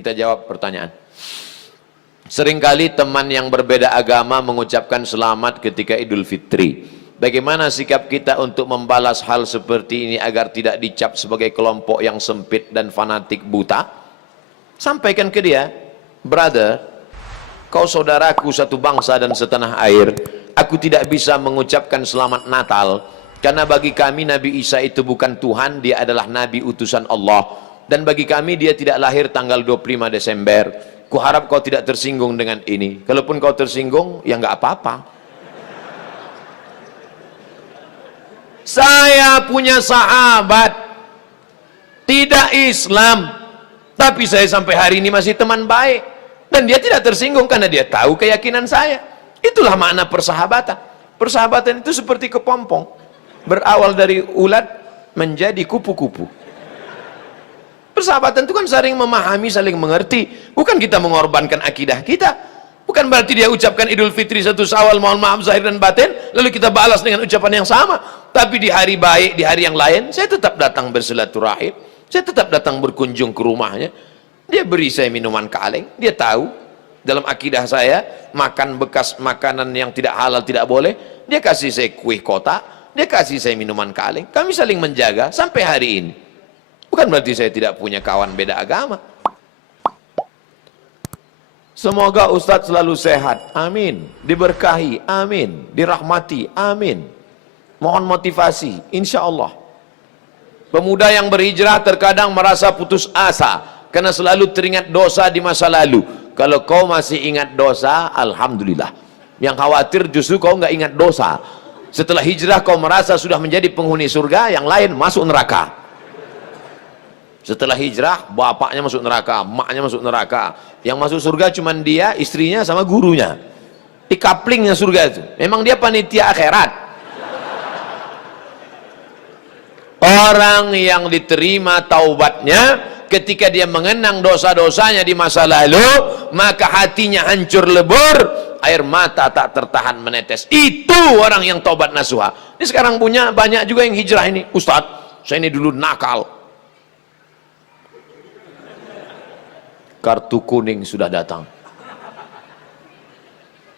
Kita jawab pertanyaan. Seringkali teman yang berbeda agama mengucapkan selamat ketika Idul Fitri. Bagaimana sikap kita untuk membalas hal seperti ini agar tidak dicap sebagai kelompok yang sempit dan fanatik buta? Sampaikan ke dia, brother, kau saudaraku satu bangsa dan setanah air. Aku tidak bisa mengucapkan selamat Natal karena bagi kami Nabi Isa itu bukan Tuhan, dia adalah Nabi utusan Allah. Dan bagi kami dia tidak lahir tanggal 25 Desember. Kuharap kau tidak tersinggung dengan ini. Kalaupun kau tersinggung, ya nggak apa-apa. Saya punya sahabat tidak Islam, tapi saya sampai hari ini masih teman baik. Dan dia tidak tersinggung karena dia tahu keyakinan saya. Itulah makna persahabatan. Persahabatan itu seperti kepompong. Berawal dari ulat menjadi kupu-kupu. Persahabatan itu kan saling memahami, saling mengerti. Bukan kita mengorbankan akidah kita. Bukan berarti dia ucapkan Idul Fitri 1 Syawal, mohon maaf zahir dan batin, lalu kita balas dengan ucapan yang sama. Tapi di hari baik, di hari yang lain, saya tetap datang bersilaturahim. Saya tetap datang berkunjung ke rumahnya. Dia beri saya minuman kaleng. Dia tahu dalam akidah saya makan bekas makanan yang tidak halal tidak boleh. Dia kasih saya kue kotak, dia kasih saya minuman kaleng. Kami saling menjaga sampai hari ini. Bukan berarti saya tidak punya kawan beda agama. Semoga Ustadz selalu sehat, amin. Diberkahi, amin. Dirahmati, amin. Mohon motivasi, insya Allah. Pemuda yang berhijrah terkadang merasa putus asa karena selalu teringat dosa di masa lalu. Kalau kau masih ingat dosa, alhamdulillah. Yang khawatir justru kau nggak ingat dosa. Setelah hijrah kau merasa sudah menjadi penghuni surga, yang lain masuk neraka. Setelah hijrah, bapaknya masuk neraka, emaknya masuk neraka. Yang masuk surga cuma dia, istrinya sama gurunya. Di kaplingnya surga itu. Memang dia panitia akhirat. Orang yang diterima taubatnya ketika dia mengenang dosa-dosanya di masa lalu, maka hatinya hancur lebur, air mata tak tertahan menetes. Itu orang yang taubat nasuha. Ini sekarang punya banyak juga yang hijrah ini. Ustadz, saya ini dulu nakal. Kartu kuning sudah datang.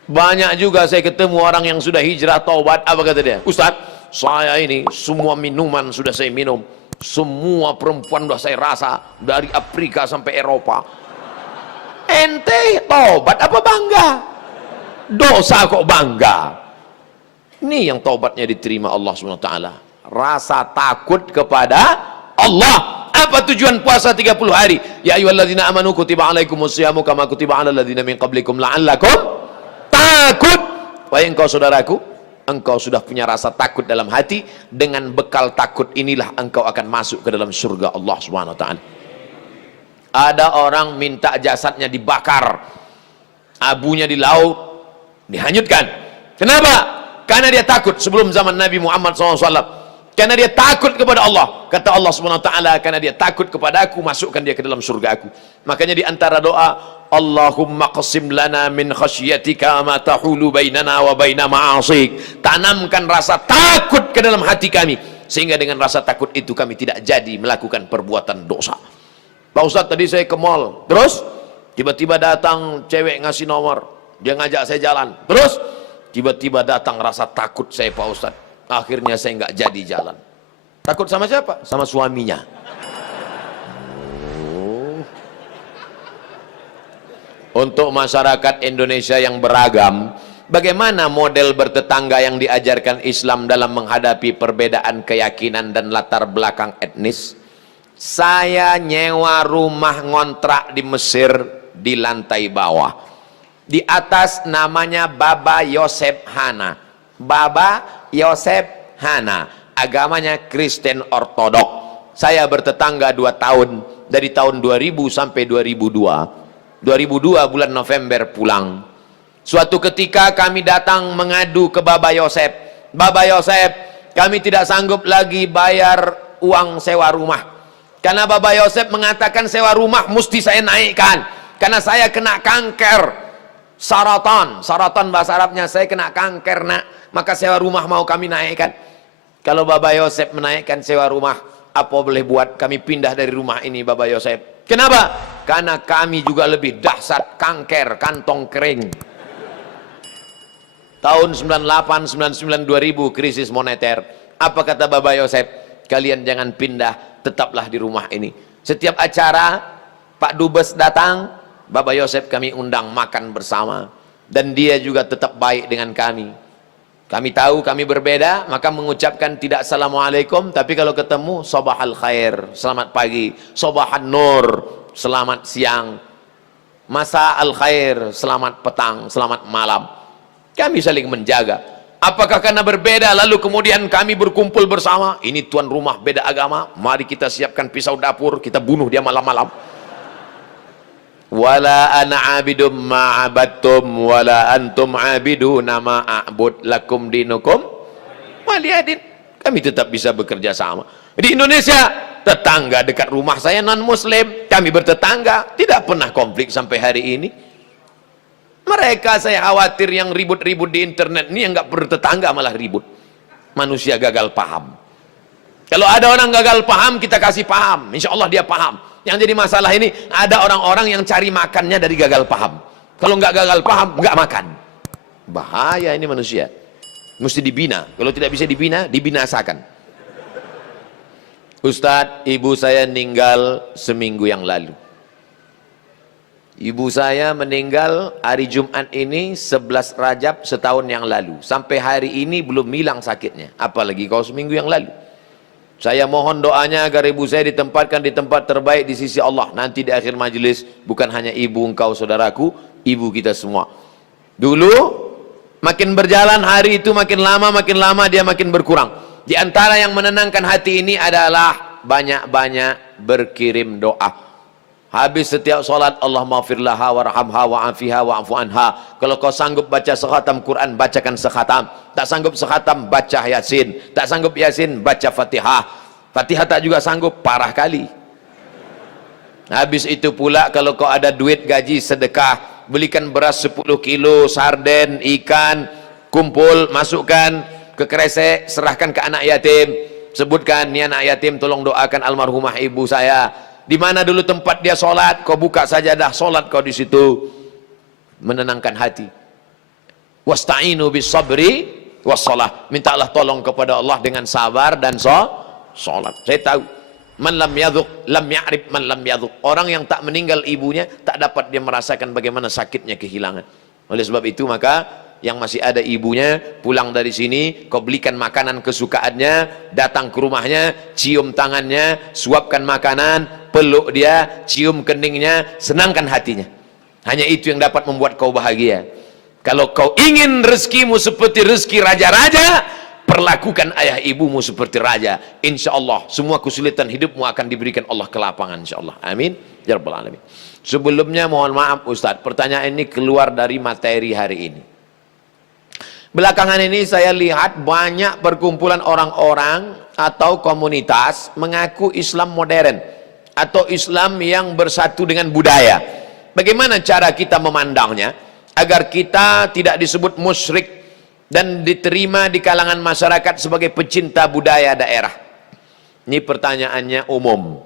Banyak juga saya ketemu orang yang sudah hijrah taubat. Apa kata dia? Ustadz, saya ini semua minuman sudah saya minum, semua perempuan sudah saya rasa, dari Afrika sampai Eropa. Ente taubat apa bangga? Dosa kok bangga? Ini yang taubatnya diterima Allah SWT. Rasa takut kepada Allah. Apa tujuan puasa 30 hari? Ya ayyuhalladzina amanu kutiba alaikumusyamu kama kutiba alal ladzina min qablikum la'allakum takut. Wahai engkau saudaraku, engkau sudah punya rasa takut dalam hati. Dengan bekal takut inilah engkau akan masuk ke dalam surga Allah Subhanahu wa taala. Ada orang minta jasadnya dibakar, abunya di laut dihanyutkan. Kenapa? Karena dia takut. Sebelum zaman Nabi Muhammad SAW, karena dia takut kepada Allah. Kata Allah Subhanahu wa taala, karena dia takut kepada aku, masukkan dia ke dalam surga aku. Makanya di antara doa, Allahumma qasim lana min khasyatika ma tahulu bainana wa baina ma'asik. Tanamkan rasa takut ke dalam hati kami, sehingga dengan rasa takut itu kami tidak jadi melakukan perbuatan dosa. Pak Ustadz, tadi saya ke mall, terus tiba-tiba datang cewek ngasih nomor, dia ngajak saya jalan, terus tiba-tiba datang rasa takut saya, Pak Ustadz. Akhirnya saya nggak jadi jalan. Takut sama siapa? Sama suaminya. Untuk masyarakat Indonesia yang beragam, bagaimana model bertetangga yang diajarkan Islam dalam menghadapi perbedaan keyakinan dan latar belakang etnis? Saya nyewa rumah ngontrak di Mesir di lantai bawah. Di atas namanya Baba Yosef Hana. Baba Yosef Hana, agamanya Kristen Ortodok. Saya bertetangga 2 tahun, dari tahun 2000 sampai 2002. 2002 bulan November pulang. Suatu ketika kami datang mengadu ke Baba Yosef. Baba Yosef, kami tidak sanggup lagi bayar uang sewa rumah. Karena Baba Yosef mengatakan sewa rumah mesti saya naikkan. Karena saya kena kanker. Saratan bahasa Arabnya, saya kena kanker nak, maka sewa rumah mau kami naikkan. Kalau Baba Yosef menaikkan sewa rumah, apa boleh buat, kami pindah dari rumah ini Bapak Yosef. Kenapa? Karena kami juga lebih dahsyat kanker kantong kering. Tahun 98, 99, 2000 krisis moneter. Apa kata Bapak Yosef? Kalian jangan pindah, tetaplah di rumah ini. Setiap acara Pak Dubes datang, Bapak Yosef kami undang makan bersama, dan dia juga tetap baik dengan kami. Kami tahu kami berbeda, maka mengucapkan tidak assalamualaikum, tapi kalau ketemu sabahal khair, selamat pagi, sabahan nur, selamat siang, masa al khair, selamat petang, selamat malam. Kami saling menjaga. Apakah karena berbeda lalu kemudian kami berkumpul bersama? Ini tuan rumah beda agama, mari kita siapkan pisau dapur, kita bunuh dia malam-malam. Wala ana abidum ma'abattum wala antum abiduna ma'abud lakum dinukum waliyadin. Kami tetap bisa bekerja sama. Di Indonesia, tetangga dekat rumah saya non muslim, kami bertetangga, tidak pernah konflik sampai hari ini. Mereka saya khawatir yang ribut-ribut di internet ini yang nggak bertetangga malah ribut. Manusia gagal paham. Kalau ada orang gagal paham, kita kasih paham, insya Allah dia paham. Yang jadi masalah ini, ada orang-orang yang cari makannya dari gagal paham. Kalau nggak gagal paham, nggak makan. Bahaya ini manusia. Mesti dibina. Kalau tidak bisa dibina, dibinasakan. Ustadz, ibu saya meninggal seminggu yang lalu. Ibu saya meninggal hari Jumat ini 11 Rajab setahun yang lalu. Sampai hari ini belum hilang sakitnya. Apalagi kalau seminggu yang lalu. Saya mohon doanya agar ibu saya ditempatkan di tempat terbaik di sisi Allah. Nanti di akhir majelis, bukan hanya ibu engkau saudaraku, ibu kita semua. Dulu, makin berjalan hari itu makin lama dia makin berkurang. Di antara yang menenangkan hati ini adalah banyak-banyak berkirim doa. Habis setiap solat, Allah maghfirlaha warhamha wa'afiha wa'afu anha. Kalau kau sanggup baca sekhatam Quran, bacakan sekhatam. Tak sanggup sekhatam, baca Yasin. Tak sanggup Yasin, baca Fatihah. Fatihah tak juga sanggup, parah kali. Habis itu pula kalau kau ada duit gaji sedekah, belikan beras 10 kilo, sarden, ikan, kumpul, masukkan ke kresek, serahkan ke anak yatim. Sebutkan, ni anak yatim tolong doakan almarhumah ibu saya. Di mana dulu tempat dia sholat, kau buka sajadah sholat kau di situ, menenangkan hati. Wasta'inu bis sabri wassalah. Mintalah tolong kepada Allah dengan sabar dan sholat. Saya tahu, man lam yadhuq lam ya'rif man lam yadhuq. Orang yang tak meninggal ibunya tak dapat dia merasakan bagaimana sakitnya kehilangan. Oleh sebab itu maka yang masih ada ibunya, pulang dari sini, kau belikan makanan kesukaannya, datang ke rumahnya, cium tangannya, suapkan makanan, peluk dia, cium keningnya, senangkan hatinya. Hanya itu yang dapat membuat kau bahagia. Kalau kau ingin rezekimu seperti rezeki raja-raja, perlakukan ayah ibumu seperti raja. Insya Allah semua kesulitan hidupmu akan diberikan Allah kelapangan, insya Allah. Amin ya rabbal alamin. Sebelumnya mohon maaf Ustadz, pertanyaan ini keluar dari materi hari ini. Belakangan ini saya lihat banyak perkumpulan orang-orang atau komunitas mengaku Islam modern atau Islam yang bersatu dengan budaya. Bagaimana cara kita memandangnya agar kita tidak disebut musyrik dan diterima di kalangan masyarakat sebagai pecinta budaya daerah? Ini pertanyaannya umum.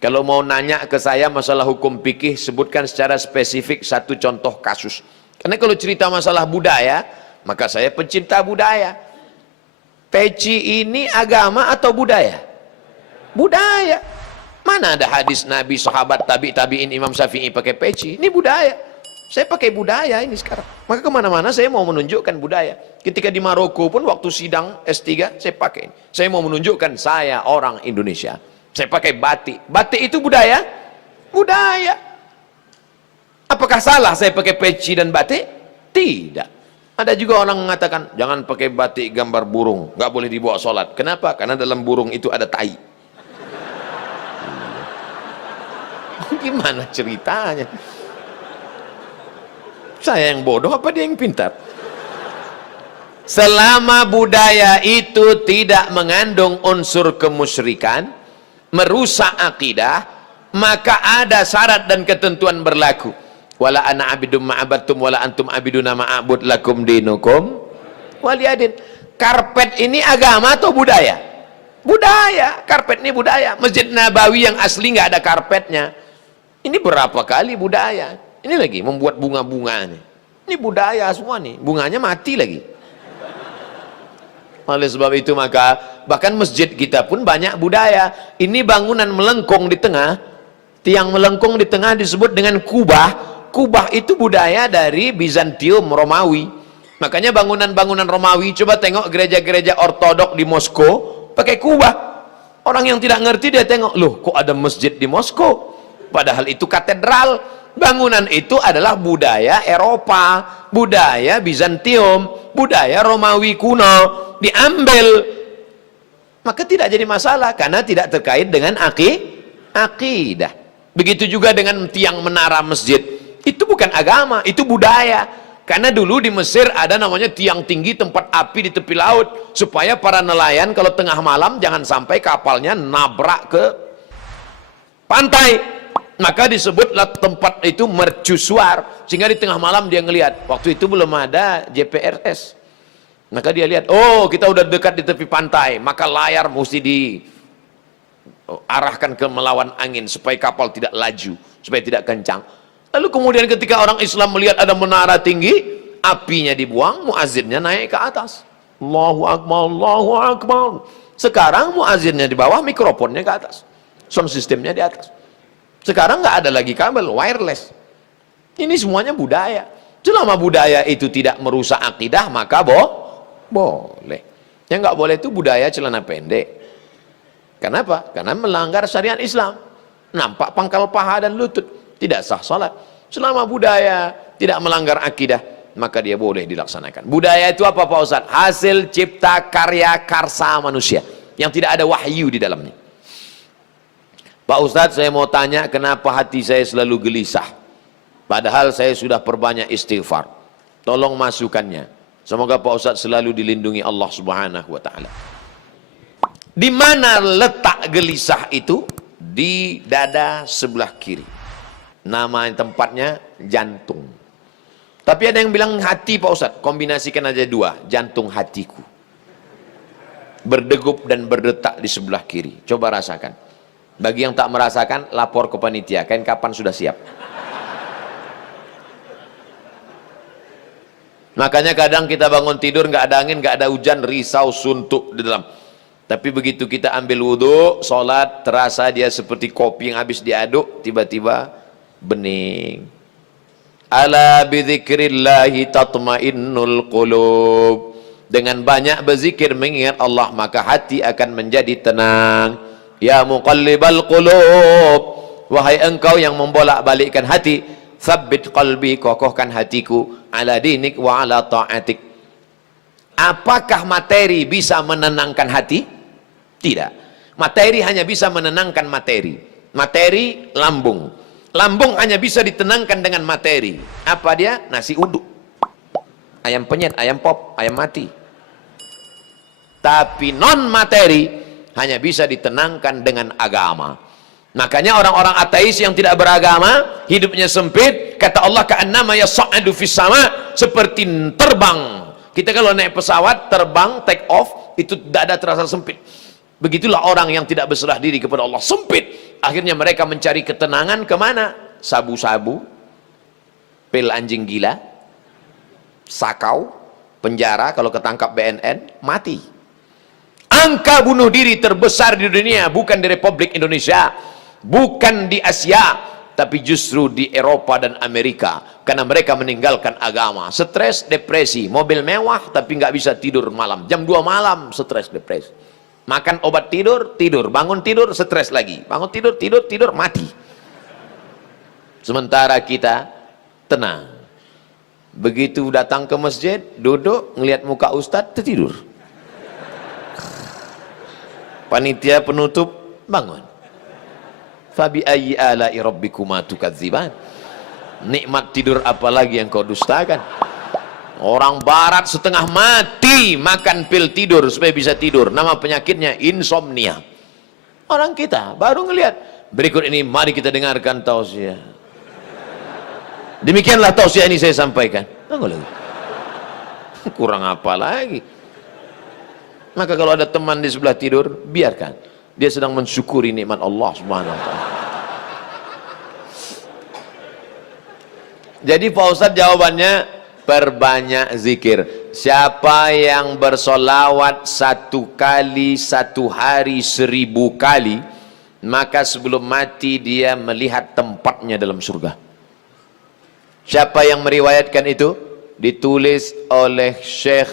Kalau mau nanya ke saya masalah hukum fikih, sebutkan secara spesifik satu contoh kasus. Karena kalau cerita masalah budaya, maka saya pencinta budaya. Peci ini agama atau budaya? Budaya. Mana ada hadis Nabi, sahabat, tabi'in, Imam Syafi'i pakai peci? Ini budaya. Saya pakai budaya ini sekarang. Maka kemana-mana saya mau menunjukkan budaya. Ketika di Maroko pun waktu sidang S3 saya pakai. Saya mau menunjukkan saya orang Indonesia. Saya pakai batik. Batik itu budaya? Budaya. Apakah salah saya pakai peci dan batik? Tidak. Ada juga orang mengatakan jangan pakai batik gambar burung, nggak boleh dibawa sholat. Kenapa? Karena dalam burung itu ada tai. Gimana ceritanya? Saya yang bodoh apa dia yang pintar? Selama budaya itu tidak mengandung unsur kemusyrikan, merusak akidah, maka ada syarat dan ketentuan berlaku. Wala ana abidum ma'abattum wala antum abiduna ma'abud lakum dinukum waliyadin. Karpet ini agama atau budaya? Budaya, karpet ini budaya. Masjid Nabawi yang asli nggak ada karpetnya. Ini berapa kali budaya. Ini lagi membuat bunga-bunganya. Ini budaya semua nih. Bunganya mati lagi. Oleh sebab itu maka bahkan masjid kita pun banyak budaya. Ini bangunan melengkung di tengah. Tiang melengkung di tengah disebut dengan kubah. Kubah itu budaya dari Bizantium, Romawi. Makanya bangunan-bangunan Romawi, coba tengok gereja-gereja ortodok di Moskow pakai kubah. Orang yang tidak ngerti dia tengok, loh kok ada masjid di Moskow? Padahal itu katedral. Bangunan itu adalah budaya Eropa, budaya Bizantium, budaya Romawi kuno, diambil. Maka tidak jadi masalah karena tidak terkait dengan akidah. Begitu juga dengan tiang menara masjid. Itu bukan agama, itu budaya. Karena dulu di Mesir ada namanya tiang tinggi tempat api di tepi laut, supaya para nelayan kalau tengah malam jangan sampai kapalnya nabrak ke pantai. Maka disebutlah tempat itu mercusuar, sehingga di tengah malam dia ngelihat. Waktu itu belum ada GPRS. Maka dia lihat, oh kita udah dekat di tepi pantai, maka layar mesti diarahkan ke melawan angin supaya kapal tidak laju, supaya tidak kencang. Lalu kemudian ketika orang Islam melihat ada menara tinggi, apinya dibuang, muazzinnya naik ke atas. Allahu Akbar, Allahu Akbar. Sekarang muazzinnya di bawah, mikrofonnya ke atas, sound systemnya di atas. Sekarang nggak ada lagi kabel, wireless. Ini semuanya budaya. Selama budaya itu tidak merusak akidah, maka boleh. Yang nggak boleh itu budaya celana pendek. Kenapa? Karena melanggar syariat Islam. Nampak pangkal paha dan lutut, tidak sah salat. Selama budaya tidak melanggar akidah, maka dia boleh dilaksanakan. Budaya itu apa Pak Ustadz? Hasil cipta karya karsa manusia yang tidak ada wahyu di dalamnya. Pak Ustadz, saya mau tanya, kenapa hati saya selalu gelisah? Padahal saya sudah perbanyak istighfar. Tolong masukannya. Semoga Pak Ustadz selalu dilindungi Allah Subhanahu wa Ta'ala. Di mana letak gelisah itu? Di dada sebelah kiri. Nama tempatnya jantung. Tapi ada yang bilang hati Pak Ustadz. Kombinasikan aja dua, jantung hatiku. Berdegup dan berdetak di sebelah kiri. Coba rasakan. Bagi yang tak merasakan, lapor ke panitia. Kapan sudah siap? Makanya kadang kita bangun tidur nggak ada angin, nggak ada hujan, risau, suntuk di dalam. Tapi begitu kita ambil wudhu, sholat, terasa dia seperti kopi yang habis diaduk, tiba-tiba bening. Ala bidzikrillahi tatmainnul qulub. Dengan banyak berzikir mengingat Allah, maka hati akan menjadi tenang. Ya muqallibal qulub, wahai engkau yang membolak-balikkan hati, tsabbit qalbi, kokohkan hatiku, ala dinik wa ala ta'atik. Apakah materi bisa menenangkan hati? Tidak. Materi hanya bisa menenangkan materi. Materi lambung. Lambung hanya bisa ditenangkan dengan materi. Apa dia? Nasi uduk, ayam penyet, ayam pop, ayam mati. Tapi non materi hanya bisa ditenangkan dengan agama. Makanya orang-orang ateis yang tidak beragama, hidupnya sempit. Kata Allah, ka'annama yas'adu fis sama, seperti terbang. Kita kalau naik pesawat, terbang, take off, itu dada terasa sempit. Begitulah orang yang tidak berserah diri kepada Allah, sempit. Akhirnya mereka mencari ketenangan kemana? Sabu-sabu, pil anjing gila, sakau, penjara, kalau ketangkap BNN, mati. Angka bunuh diri terbesar di dunia bukan di Republik Indonesia, bukan di Asia, tapi justru di Eropa dan Amerika, karena mereka meninggalkan agama. Stres, depresi, mobil mewah tapi nggak bisa tidur malam, jam 2 malam stres, depresi. Makan obat tidur, tidur, bangun tidur, stres lagi, bangun tidur, tidur, mati. Sementara kita tenang. Begitu datang ke masjid, duduk, ngelihat muka ustadz, tertidur. Panitia penutup bangun. Fabi ayyi ala'i rabbikuma tukadziban. Nikmat tidur apa lagi yang kau dustakan? Orang barat setengah mati makan pil tidur supaya bisa tidur. Nama penyakitnya insomnia. Orang kita baru ngelihat. Berikut ini mari kita dengarkan tausiah. Demikianlah tausiah ini saya sampaikan. Kurang apa lagi? Maka kalau ada teman di sebelah tidur, biarkan. Dia sedang mensyukuri nikmat Allah Subhanahu wa taala. Jadi Pak Ustadz jawabannya, perbanyak zikir. Siapa yang bersolawat 1 kali 1 hari 1000 kali, maka sebelum mati dia melihat tempatnya dalam surga. Siapa yang meriwayatkan itu? Ditulis oleh Syekh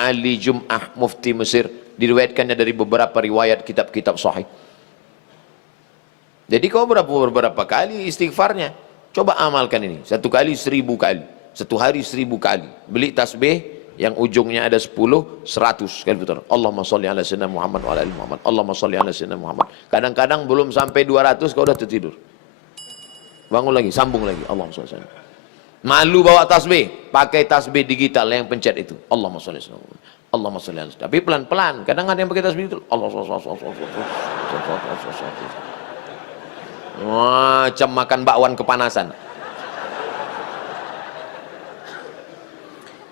Ali Jum'ah, Mufti Mesir. Diriwayatkannya dari beberapa riwayat kitab-kitab sahih. Jadi kau beberapa kali istighfarnya. Coba amalkan ini. 1 kali 1000 kali. 1 hari 1000 kali. Beli tasbih yang ujungnya ada 10, 100 kali betul. Allahumma sholli ala sayyidina Muhammad wa ala ali Muhammad. Allahumma sholli ala sayyidina Muhammad. Kadang-kadang belum sampai 200 kau udah tertidur. Bangun lagi, sambung lagi. Allahumma sholli ala sayyidina. Malu bawa tasbih, pakai tasbih digital yang pencet itu. Allahumma sholli ala sayyidina. Allahumma sholli ala sayyidina. Tapi pelan-pelan. Kadang ada yang pakai tasbih itu. Macam makan bakwan kepanasan.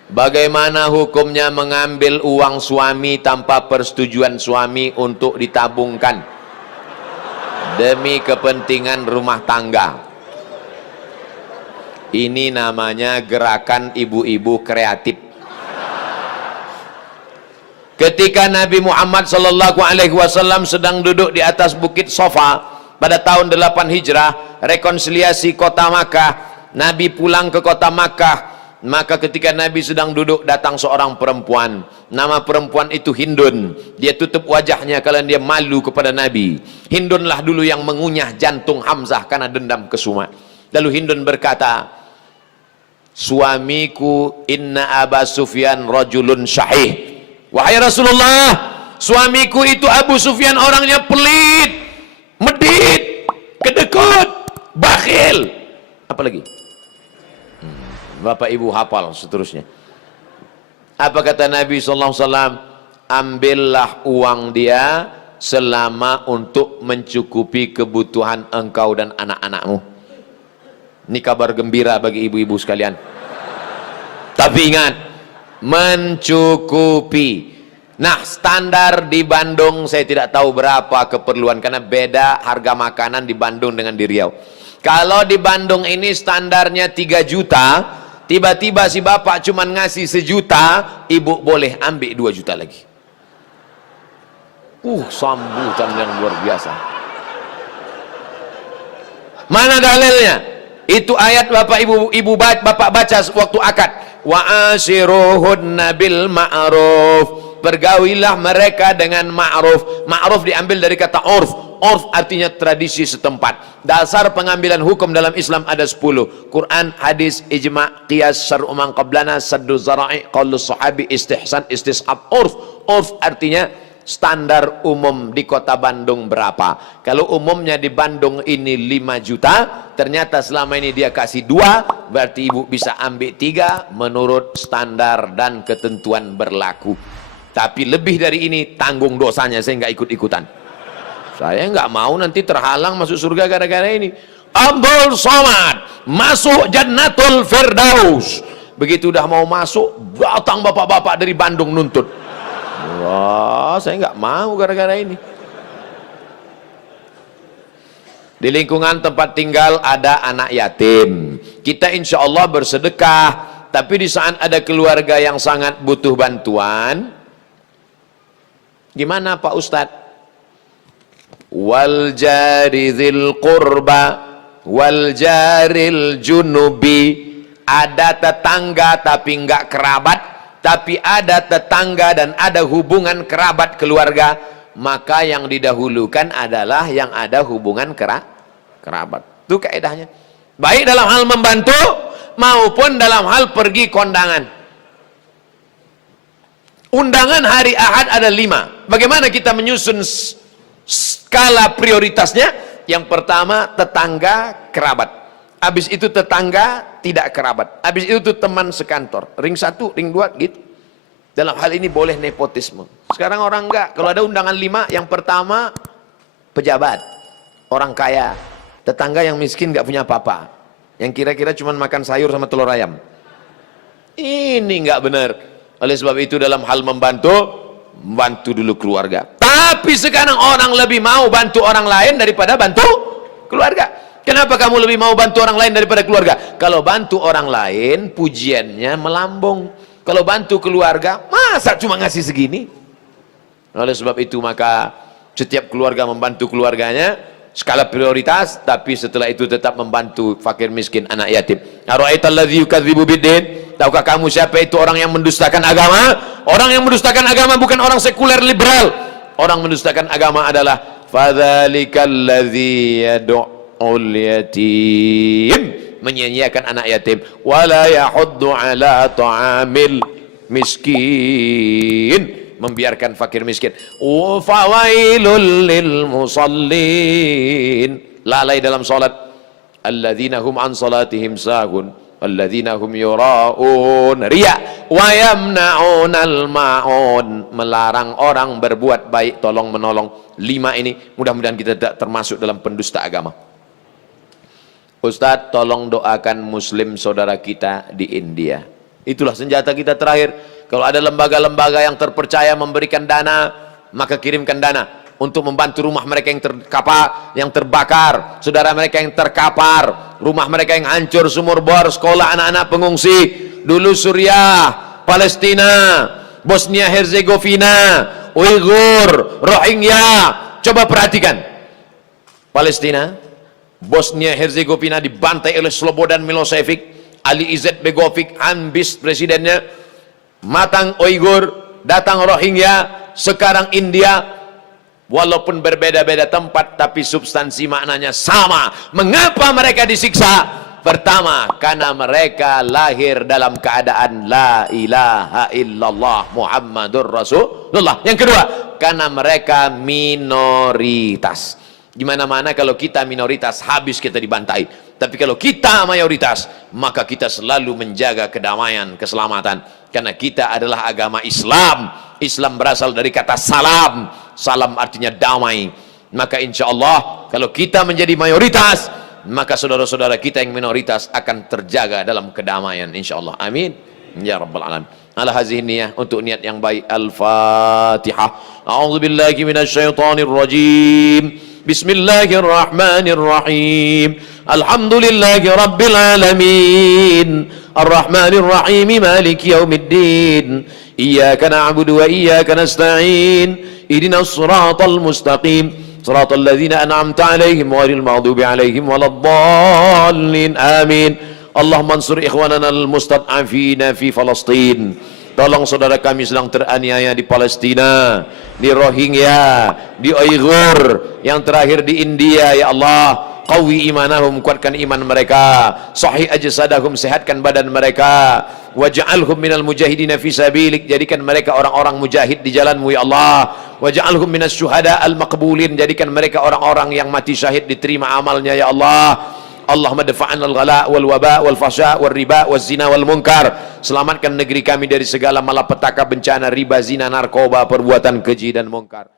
Bagaimana hukumnya mengambil uang suami tanpa persetujuan suami untuk ditabungkan demi kepentingan rumah tangga? Ini namanya gerakan ibu-ibu kreatif. Ketika Nabi Muhammad SAW sedang duduk di atas bukit Sofa pada tahun 8 Hijrah, rekonsiliasi kota Makkah, Nabi pulang ke kota Makkah. Maka ketika Nabi sedang duduk, datang seorang perempuan. Nama perempuan itu Hindun. Dia tutup wajahnya karena dia malu kepada Nabi. Hindunlah dulu yang mengunyah jantung Hamzah karena dendam kesuma. Lalu Hindun berkata, suamiku inna Aba Sufyan rajulun syahih. Wahai Rasulullah, suamiku itu Abu Sufyan orangnya pelit, medit, kedekut, bakhil. Apalagi? Bapak ibu hafal seterusnya. Apa kata Nabi SAW? Ambillah uang dia selama untuk mencukupi kebutuhan engkau dan anak-anakmu. Ini kabar gembira bagi ibu-ibu sekalian. Tapi ingat, mencukupi. Nah, standar di Bandung saya tidak tahu berapa keperluan, karena beda harga makanan di Bandung dengan di Riau. Kalau di Bandung ini standarnya 3 juta, tiba-tiba si bapak cuma ngasih 1 juta, ibu boleh ambil 2 juta lagi. Sambutan yang luar biasa. Mana dalilnya? Itu ayat bapak ibu bapak baca waktu akad. Wa ashiruhunna bil ma'ruf. Pergaulilah mereka dengan ma'ruf. Ma'ruf diambil dari kata urf. Urf artinya tradisi setempat. Dasar pengambilan hukum dalam Islam ada 10. Quran, hadis, ijma', qiyas, syar'u man qablana, saddu zara'i, qaulus sahabi, istihsan, istishab. Urf. Urf artinya standar umum di kota Bandung berapa. Kalau umumnya di Bandung ini 5 juta, ternyata selama ini dia kasih 2, berarti ibu bisa ambil 3 menurut standar dan ketentuan berlaku. Tapi lebih dari ini tanggung dosanya, saya nggak ikut-ikutan. Saya nggak mau nanti terhalang masuk surga gara-gara ini. Abdul Somad masuk Jannatul Firdaus. Begitu udah mau masuk, datang bapak-bapak dari Bandung nuntut. Wah, saya nggak mau gara-gara ini. Di lingkungan tempat tinggal ada anak yatim. Kita insya Allah bersedekah. Tapi di saat ada keluarga yang sangat butuh bantuan, gimana Pak Ustadz? Wal jari dzil qurba wal jaril junubi. Ada tetangga tapi enggak kerabat, tapi ada tetangga dan ada hubungan kerabat keluarga, maka yang didahulukan adalah yang ada hubungan kerabat. Itu kaedahnya. Baik dalam hal membantu maupun dalam hal pergi kondangan. Undangan hari Ahad ada 5. Bagaimana kita menyusun skala prioritasnya? Yang pertama tetangga kerabat. Habis itu tetangga tidak kerabat. Habis itu teman sekantor. Ring 1, ring 2 gitu. Dalam hal ini boleh nepotisme. Sekarang orang enggak. Kalau ada undangan 5, yang pertama pejabat, orang kaya, tetangga yang miskin enggak punya apa-apa, yang kira-kira cuma makan sayur sama telur ayam. Ini enggak benar. Oleh sebab itu dalam hal membantu, bantu dulu keluarga. Tapi sekarang orang lebih mau bantu orang lain daripada bantu keluarga. Kenapa kamu lebih mau bantu orang lain daripada keluarga? Kalau bantu orang lain pujiannya melambung, kalau bantu keluarga masa cuma ngasih segini. Oleh sebab itu maka setiap keluarga membantu keluarganya skala prioritas, tapi setelah itu tetap membantu fakir miskin, anak yatim. Ara'aital ladzi yukadzibu biddin? Tahukah kamu siapa itu orang yang mendustakan agama? Orang yang mendustakan agama bukan orang sekuler liberal. Orang mendustakan agama adalah fadzalikal ladzi yad'ul yatim, menyia-nyiakan anak yatim, wala yahuddu ala ta'amil miskin, membiarkan fakir miskin. Fawailul lil musallin, lalai dalam salat. Alladzina hum an salatihim sahun alladzina hum yura'un, riya, wa yamna'unal ma'un, melarang orang berbuat baik, tolong menolong. 5 ini mudah-mudahan kita tidak termasuk dalam pendusta agama. Ustadz, tolong doakan muslim saudara kita di India. Itulah senjata kita terakhir. Kalau ada lembaga-lembaga yang terpercaya memberikan dana, maka kirimkan dana untuk membantu rumah mereka yang yang terbakar, saudara mereka yang terkapar, rumah mereka yang hancur, sumur bor, sekolah anak-anak pengungsi. Dulu Suriah, Palestina, Bosnia Herzegovina, Uighur, Rohingya. Coba perhatikan, Palestina, Bosnia Herzegovina dibantai oleh Slobodan Milosevic, Ali Izzet Begovic, ambis presidennya. Matang Uighur, datang Rohingya, sekarang India. Walaupun berbeda-beda tempat, tapi substansi maknanya sama. Mengapa mereka disiksa? Pertama, karena mereka lahir dalam keadaan la ilaha illallah Muhammadur Rasulullah. Yang kedua, karena mereka minoritas. Di mana-mana kalau kita minoritas, habis kita dibantai. Tapi kalau kita mayoritas, maka kita selalu menjaga kedamaian, keselamatan. Karena kita adalah agama Islam. Islam berasal dari kata salam. Salam artinya damai. Maka insya Allah kalau kita menjadi mayoritas, maka saudara-saudara kita yang minoritas akan terjaga dalam kedamaian insya Allah. Amin ya rabbal alamin. Ala hazihi niyah, untuk niat yang baik. Al-Fatihah. A'udzubillahi minasyaitonir rajim. Bismillahirrahmanirrahim. Alhamdulillahi rabbil alamin. Ar-Rahmanir Rahim, Maliki yaumiddin. Iyyaka na'budu wa iyyaka nasta'in. Ihdinas siratal mustaqim, siratal ladzina an'amta 'alaihim ghairil maghdubi 'alaihim waladdallin. Amin. Allahumma ansur ikhwanana al-mustad'afina fi Palestin. Tolong saudara kami sedang teraniaya di Palestina, di Rohingya, di Uighur, yang terakhir di India. Ya Allah, qawi imanahum, kuatkan iman mereka. Sahih ajsadahum, sehatkan badan mereka. Waj'alhum minal mujahidina fi sabilik, jadikan mereka orang-orang mujahid di jalanmu ya Allah. Waj'alhum minas syuhada al-maqbulin, jadikan mereka orang-orang yang mati syahid, diterima amalnya ya Allah. Allahumma dafa'an al-ghala wal waba wal fasha wal riba wal zina wal munkar. Selamatkan negeri kami dari segala malapetaka, bencana, riba, zina, narkoba, perbuatan keji dan munkar.